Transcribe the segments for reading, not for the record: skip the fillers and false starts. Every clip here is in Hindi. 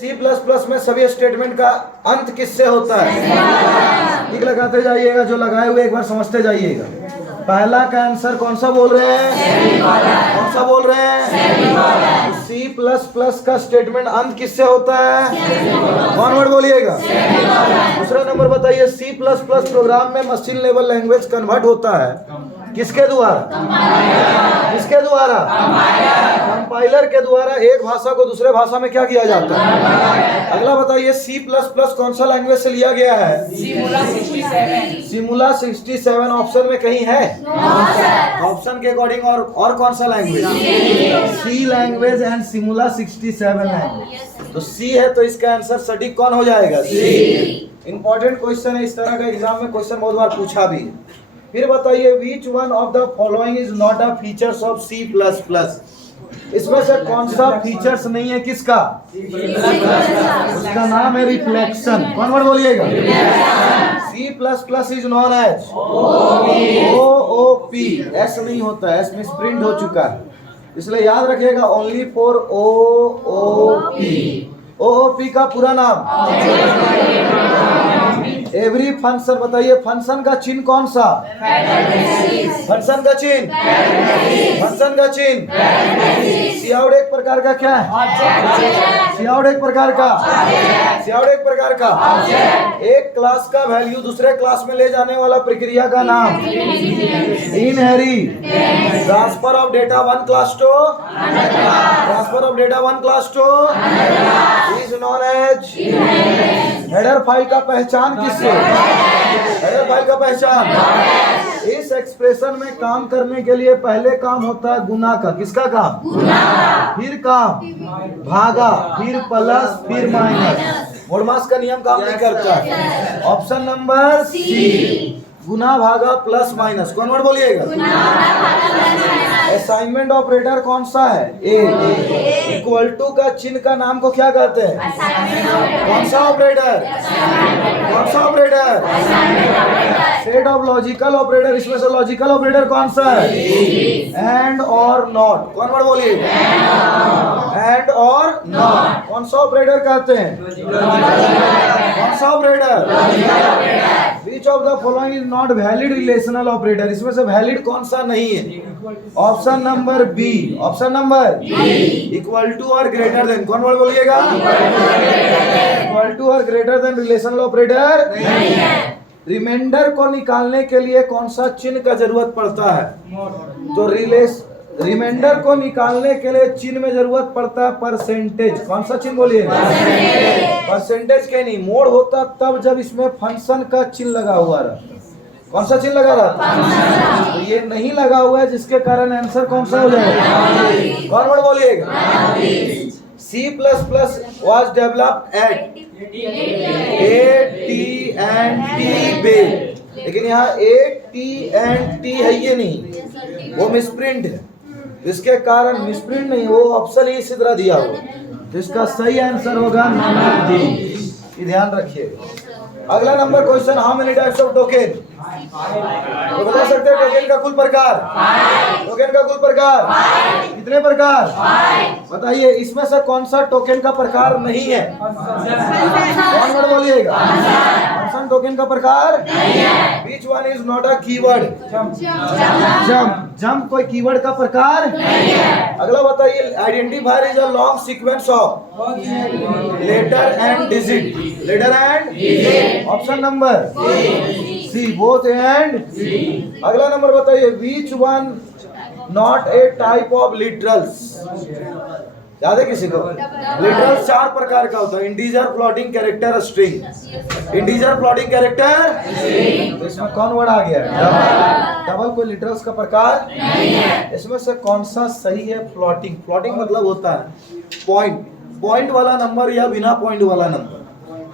सी प्लस प्लस में सभी स्टेटमेंट का अंत किससे होता है? ठीक लगाते जाइएगा, जो लगाए हुए एक बार समझते जाइएगा। पहला का आंसर कौन सा बोल रहे हैं? कौन सा बोल रहे हैं? सी प्लस प्लस का स्टेटमेंट अंत किससे होता है? कौन वर्ड बोलिएगा? दूसरा नंबर बताइए, सी प्लस प्लस प्रोग्राम में मशीन लेवल लैंग्वेज कन्वर्ट होता है किसके द्वारा? किसके द्वारा? कंपाइलर के द्वारा। एक भाषा को दूसरे भाषा में क्या किया जाता है? अगला बताइए, सी प्लस प्लस कौन सा लैंग्वेज से लिया गया है? सिमुला 67 ऑप्शन में कहीं है? ऑप्शन के अकॉर्डिंग और कौन सा language? C language and Simula 67 language. तो सी है तो इसका आंसर सटीक कौन हो जाएगा? सी। इंपॉर्टेंट क्वेश्चन है, इस तरह का एग्जाम में क्वेश्चन बहुत बार पूछा भी है। फिर बताइए, which one of the following is not a features of C plus plus? इसमें से कौन सा फीचर्स नहीं है किसका? उसका नाम है रिफ्लेक्शन। कौन वर्ड बोलिएगा? C plus plus is known as OOP। S नहीं होता है, एस में प्रिंट हो चुका है, इसलिए याद रखिएगा ओनली फॉर OOP। OOP का पूरा नाम एवरी फंक्शन। बताइए फंक्शन का चिन्ह कौन सा? फंक्शन का चिन्ह, फंक्शन का चिन्ह सियाउड एक प्रकार का क्या है? सियाउड एक प्रकार का, सियाउड एक प्रकार का एक क्लास का वैल्यू दूसरे क्लास में ले जाने वाला प्रक्रिया का नाम इनहेरी। Transfer of data one class to, transfer of data one class to is known as. Header file का पहचान किससे? हेडर फाइल का पहचान। इस एक्सप्रेशन में काम करने के लिए पहले काम होता है गुना का। किसका काम? गुना। फिर काम भागा, फिर प्लस, फिर माइनस। मोडमास का नियम काम नहीं करता है। ऑप्शन नंबर सी, गुना भागा प्लस माइनस। कौन वर्ड बोलिएगा? असाइनमेंट ऑपरेटर कौन सा है? ए। इक्वल टू का चिन्ह का नाम को क्या कहते हैं? कौन सा ऑपरेटर? कौन सा operator? Set of logical operator. इसमें से लॉजिकल ऑपरेटर कौन सा है? एंड और नॉट। कौन वर्ड बोलिए? एंड और नॉट। कौन सा ऑपरेटर कहते हैं? कौन सा operator? Which of the following is not valid relational operator? इसमें से वैलिड कौन सा नहीं है? Option number B. Option number equal to और ग्रेटर देन। कौन वर्ड बोलिएगा? इक्वल टू और ग्रेटर देन रिलेशनल ऑपरेटर नहीं है। रिमाइंडर को निकालने के लिए कौन सा चिन्ह का जरूरत पड़ता है? तो रिमाइंडर को निकालने के लिए चिन्ह में जरूरत पड़ता है परसेंटेज। कौन सा चिन्ह बोलिए? परसेंटेज के नहीं, मोड होता तब जब इसमें फंक्शन का चिन्ह लगा हुआ रहता। कौन सा चिन्ह लगा रहा? तो ये नहीं लगा हुआ है, जिसके कारण आंसर कौन सा हो जाएगा? कौन वर्ड बोलिएगा? C++ was developed at AT&T base. लेकिन यहाँ AT&T है ये नहीं, वो मिसप्रिंट है, इसके कारण मिसप्रिंट नहीं, वो ऑप्शन ही इसी तरह दिया हुआ। तो इसका सही आंसर होगा नंबर डी। ध्यान रखिएगा। अगला number question, how many types of token? तो बता सकते हैं टोकन का कुल प्रकार? टोकन का कुल प्रकार कितने प्रकार? बताइए इसमें से कौन सा टोकन का प्रकार नहीं है? कौन वर्ड बोलिएगा? फंक्शन टोकन का प्रकार नहीं है। Which one is not a keyword? Jump. Jump कोई कीवर्ड का प्रकार नहीं है। अगला बताइए, identifier is a long sequence of letter and digit. Letter and digit. Option number C, both and. अगला नंबर बताइए, which one not a type of literals? याद है किसी को? लिटरल्स चार प्रकार का होता है, integer, floating, character, string. Integer, floating, character, तो इसमें कौन वर्ड आ गया? डबल कोई लिटरल्स का प्रकार नहीं है। इसमें से कौन सा सही है? फ्लोटिंग। फ्लोटिंग मतलब होता है पॉइंट, पॉइंट वाला नंबर या बिना पॉइंट वाला नंबर।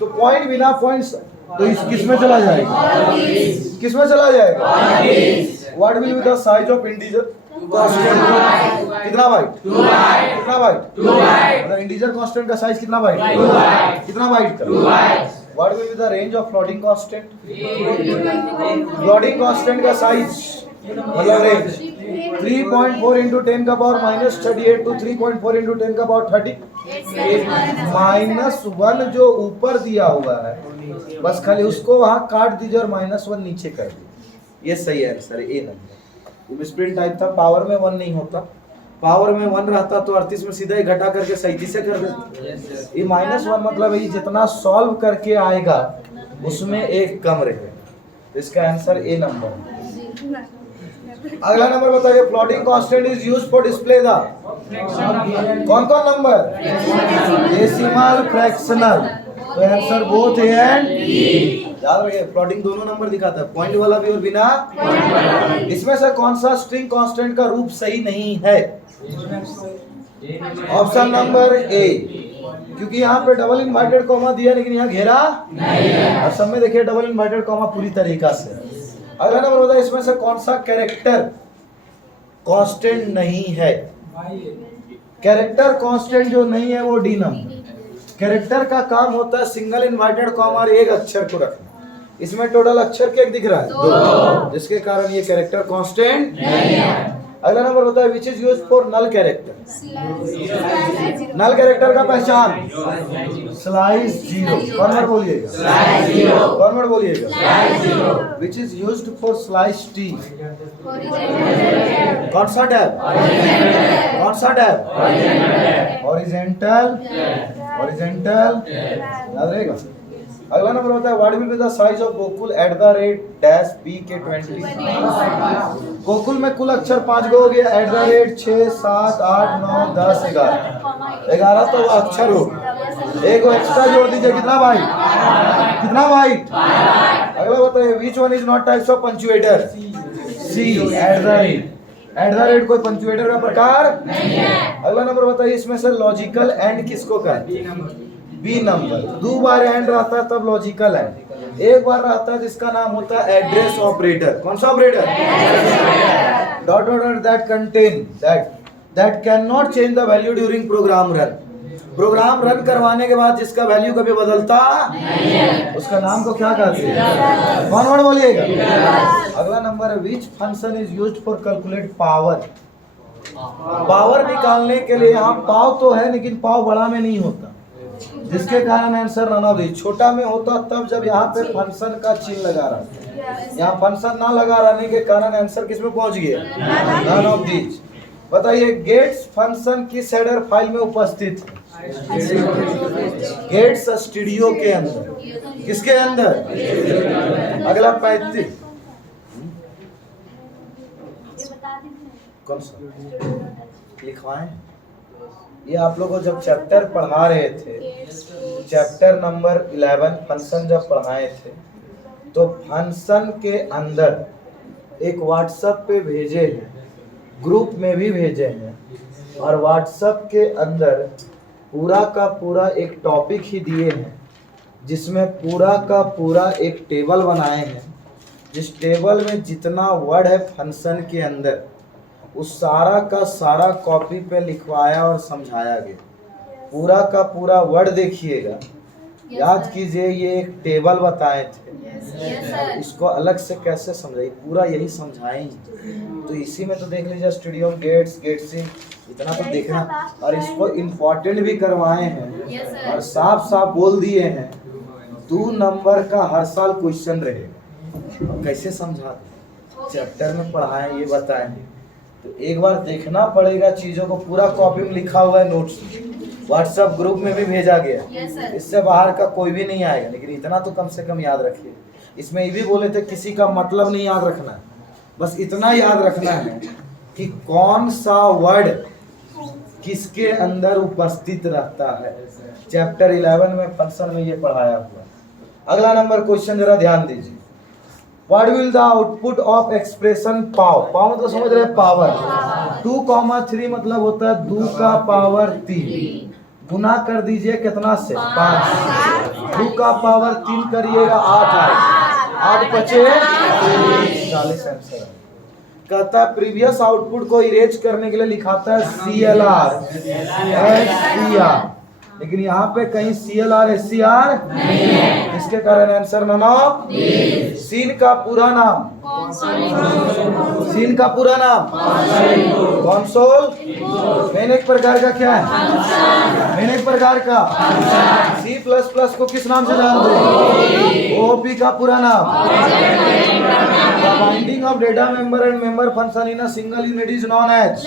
तो पॉइंट बिना पॉइंट, तो इस किस में चला जाएगा? किस में चला जाएगा? What will be the size of integer constant? कितना बाइट? 2 बाइट। कितना बाइट? 2 बाइट। मतलब इंटीजर कांस्टेंट का साइज कितना बाइट? 2 बाइट। कितना बाइट का? 2 byte. What will be the range of floating constant? Floating constant का साइज मतलब रेंज 3.4 into 10 का पावर -38 to 3.4 into 10 का पावर 30 -1 जो ऊपर दिया हुआ है बस खाली उसको वहां काट दीजिए और -1 नीचे कर दीजिए, ये सही आंसर है। ए नंबर मिसप्रिंट टाइप था, पावर में 1 नहीं होता, पावर में 1 रहता तो 38 में सीधा ही घटा करके 37 से कर देते। ये -1 मतलब ये जितना सॉल्व करके आएगा उसमें एक कम रहेगा, तो इसका आंसर ए नंबर है। अगला नंबर बताइए, floating constant is used for display the कौन कौन नंबर, डेसिमल, फ्रैक्शनल, तो answer both A and B. याद रखिए फ्लोटिंग दोनों नंबर दिखाता है, पॉइंट वाला भी और बिना। इसमें से कौन सा स्ट्रिंग कांस्टेंट का रूप सही नहीं है? ऑप्शन नंबर ए, क्योंकि यहाँ पे डबल इन्वर्टेड कॉमा दिया लेकिन यहाँ घेरा नहीं है, और सब में देखिए डबल इन्वर्टेड कॉमा पूरी तरीका से। अगला नंबर बताइए, इसमें से कौन सा कैरेक्टर कांस्टेंट नहीं है? कैरेक्टर कांस्टेंट जो नहीं है वो डी नंबर। कैरेक्टर का काम होता है सिंगल इन्वर्टेड कॉमा और एक अक्षर को रखना, इसमें टोटल अक्षर क्या दिख रहा है? 2, जिसके कारण ये कैरेक्टर कांस्टेंट नहीं है। अगला नंबर बताइए, which is used for null character? Null character का पहचान स्लाइस 0, कौन वर्ड बोलिएगा? कौन वर्ड बोलिएगा? विच is used for slice T? कौन सा टैब? कौन सा टैब? हॉरिजॉन्टल, हॉरिजॉन्टल, याद रहेगा। अगला नंबर होता है, what will be the size of गोकुल at the rate dash B के 20। गोकुल में कुल अक्षर 5 गो हो गया, एट द रेट 6 7 8 9 10 11 तो अक्षर हो, एक एक्स्ट्रा जोड़ दीजिए, कितना बाइट? कितना बाइट? अगला बताइए, which one is not types of punctuator? C, at the rate. At the rate कोई पंक्चुएटर का प्रकार नहीं है। अगला नंबर बताइए, इसमें से लॉजिकल एंड किसको कहते हैं? B number. 2 बार एंड रहता है तब लॉजिकल एंड, एक बार रहता है जिसका नाम होता है एड्रेस ऑपरेटर। कौन सा operator? Dot dot dot that contain that can not change the value during program run. Program run करवाने के बाद जिसका वैल्यू कभी बदलता नहीं है, उसका नाम को क्या कहते हैं? कौन वर्ड बोलिएगा? अगला नंबर है, which function is used for calculate power? Power निकालने के लिए यहाँ पाव तो है लेकिन पाव बड़ा में नहीं होता, जिसके कारण आंसर नन ऑफ दीज। छोटा में होता तब जब यहाँ पे फंक्शन का चिन्ह लगा रहा है, यहाँ फंक्शन ना लगा रहने के कारण आंसर किस में पहुंच गया? None of these. बताइए, गेट्स फंक्शन किस हेडर फाइल में उपस्थित है? गेट्स स्टूडियो के अंदर। किसके अंदर? अगला 35 कौन सा लिखवाएं? ये आप लोगों को जब चैप्टर पढ़ा रहे थे, चैप्टर नंबर 11 फंक्शन जब पढ़ाए थे, तो फंक्शन के अंदर एक व्हाट्सएप पे भेजे हैं, ग्रुप में भी भेजे हैं, और व्हाट्सएप के अंदर पूरा का पूरा एक टॉपिक ही दिए हैं, जिसमें पूरा का पूरा एक टेबल बनाए हैं, जिस टेबल में जितना वर्ड है फंक्शन के अंदर उस सारा का सारा कॉपी पे लिखवाया और समझाया गया। पूरा का पूरा वर्ड देखिएगा, याद कीजिए, ये एक टेबल बताए थे, इसको अलग से कैसे समझाइए, पूरा यही समझाएंगे। तो इसी में तो देख लीजिए, स्टूडियो गेट्स, गेटसिंग, इतना तो देखना, और इसको इम्पोर्टेंट भी करवाए हैं और साफ साफ बोल दिए हैं 2 नंबर का हर साल क्वेश्चन रहेगा। कैसे समझा चैप्टर में पढ़ाएं ये बताएं, तो एक बार देखना पड़ेगा चीजों को। पूरा कॉपी में लिखा हुआ है, नोट्स व्हाट्सएप ग्रुप में भी भेजा गया, इससे बाहर का कोई भी नहीं आएगा, लेकिन इतना तो कम से कम याद रखिए। इसमें ये भी बोले थे किसी का मतलब नहीं याद रखना है, बस इतना याद रखना है कि कौन सा वर्ड किसके अंदर उपस्थित रहता है। चैप्टर 11 में फंक्शन में ये पढ़ाया हुआ। अगला नंबर क्वेश्चन जरा ध्यान दीजिए, What will the output of expression पाव? पाव मतलब समझ रहे हैं, पावर। 2,3 मतलब होता है 2 का पावर 3, गुना कर दीजिए कितना से? 5। 2 का पावर 3 करिएगा 8 आएगा, 8 बचे 40 आंसर। कहता है प्रीवियस आउटपुट को इरेज करने के लिए लिखाता है CLR SCR, लेकिन यहाँ पे कहीं CLR SCR नहीं है, इसके कारण आंसर नन ऑफ। सीन का पूरा नाम सीन का पूरा नाम कंसोल। मेन एक प्रकार का क्या है? मेन एक प्रकार का। सी प्लस प्लस को किस नाम से जानते हैं? ओपी का पूरा नाम। Binding of data member and member function in a single unit is known as.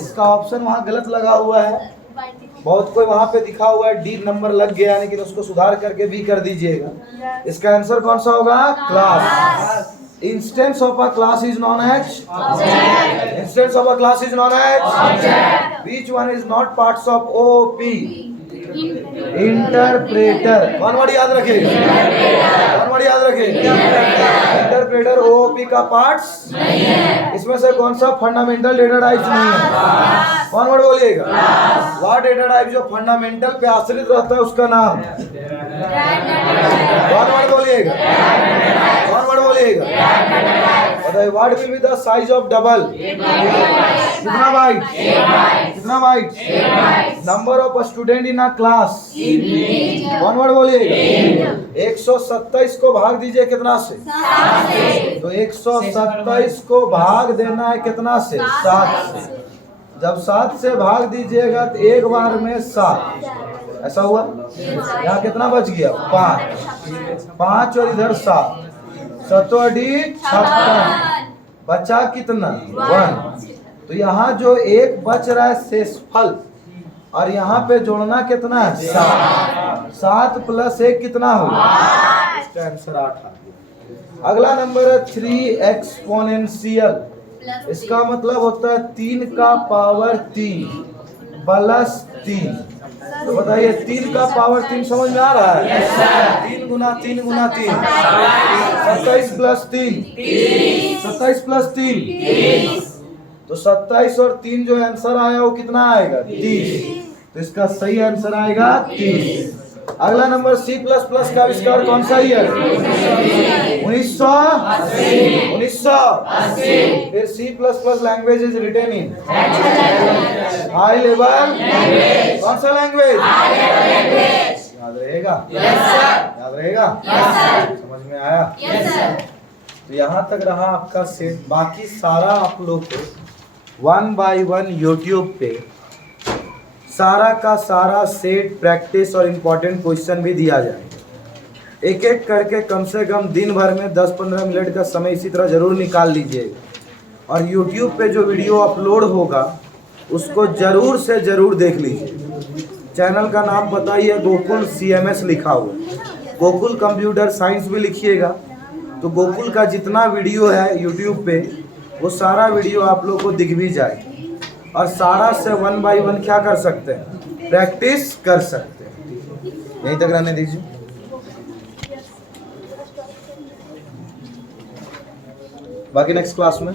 इसका ऑप्शन वहां गलत लगा हुआ है, बहुत कोई वहां पे दिखा हुआ है डी नंबर लग गया, लेकिन उसको सुधार करके भी कर दीजिएगा। इसका आंसर कौन सा होगा? Class. Instance of a class is known as object. Instance of a class is known as object. Which one is not parts of OP? Interpreter. कौन वर्ड याद रखेगा? कौन वर्ड याद रखेगा? इंटरप्रेटर ओपी का पार्ट्स नहीं है। इसमें से कौन सा फंडामेंटल डेटा टाइप्स नहीं है? कौन वर्ड बोलिएगा? वह डेटा टाइप जो फंडामेंटल पे आश्रित रहता है उसका नाम कौन वर्ड बोलिएगा? कौन वर्ड बोलिएगा? बताइए। What will be the size of double? कितना बाइट? कितना byte? Number of student in a class? कौन वर्ड बोलिएगा? 127 को भाग दीजिए कितना से? तो 127 को भाग देना है कितना से? 7 से। जब 7 से भाग दीजिएगा तो एक बार में 7, ऐसा हुआ। यहाँ कितना बच गया? 5 और इधर 7, 56 बचा कितना? 1। तो यहाँ जो एक बच रहा है शेषफल, और यहाँ पे जोड़ना कितना है? 7 प्लस 1 कितना होगा? इसका आंसर 8। अगला नंबर है 3 एक्सपोनेंशियल। इसका मतलब होता है 3 का पावर 3 प्लस 3। तो बताइए 3 का पावर 3 समझ में आ रहा है? 3 गुना 3 गुना 3 27 प्लस 3 27 प्लस 3 तो 27 और 3 जो आंसर आया वो कितना आएगा? 30। तो इसका सही आंसर आएगा 30। अगला नंबर सी प्लस प्लस का आविष्कार कौन सा ईयर? 1980। फिर C plus plus language is written in high level. कौन सा लैंग्वेज? याद रहेगा? याद रहेगा? समझ में आया? तो यहाँ तक रहा आपका सेट। बाकी सारा आप लोग को 1 बाय 1 यूट्यूब पे सारा का सारा सेट प्रैक्टिस और इम्पोर्टेंट क्वेश्चन भी दिया जाएगा। एक एक करके कम से कम दिन भर में 10-15 मिनट का समय इसी तरह ज़रूर निकाल लीजिएगा। और YouTube पे जो वीडियो अपलोड होगा उसको ज़रूर से ज़रूर देख लीजिए। चैनल का नाम बताइए, गोकुल CMS लिखा हुआ है, गोकुल कंप्यूटर साइंस भी लिखिएगा। तो गोकुल का जितना वीडियो है YouTube पे वो सारा वीडियो आप लोग को दिख भी जाएगा। और सारा से 1 बाय 1 क्या कर सकते हैं? प्रैक्टिस कर सकते हैं। यहीं तक रहने दीजिए। बाकी नेक्स्ट क्लास में